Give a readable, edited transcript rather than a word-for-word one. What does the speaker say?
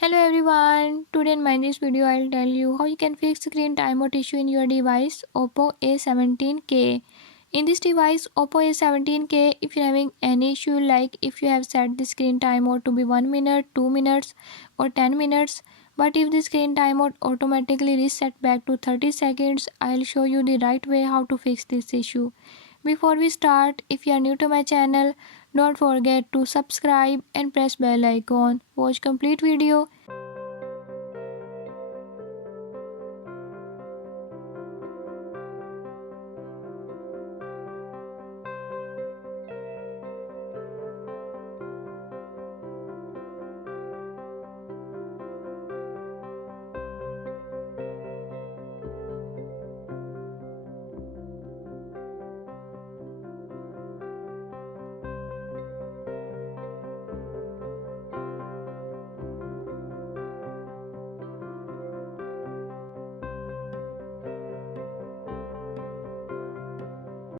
Hello everyone, today in my this video I'll tell you how you can fix screen timeout issue in your device Oppo A17k. In this device Oppo A17k, if you're having any issue like if you have set the screen timeout to be 1 minute, 2 minutes or 10 minutes, but if the screen timeout automatically reset back to 30 seconds, I'll show you the right way how to fix this issue. Before we start, if you are new to my channel, don't forget to subscribe and press bell icon. Watch complete video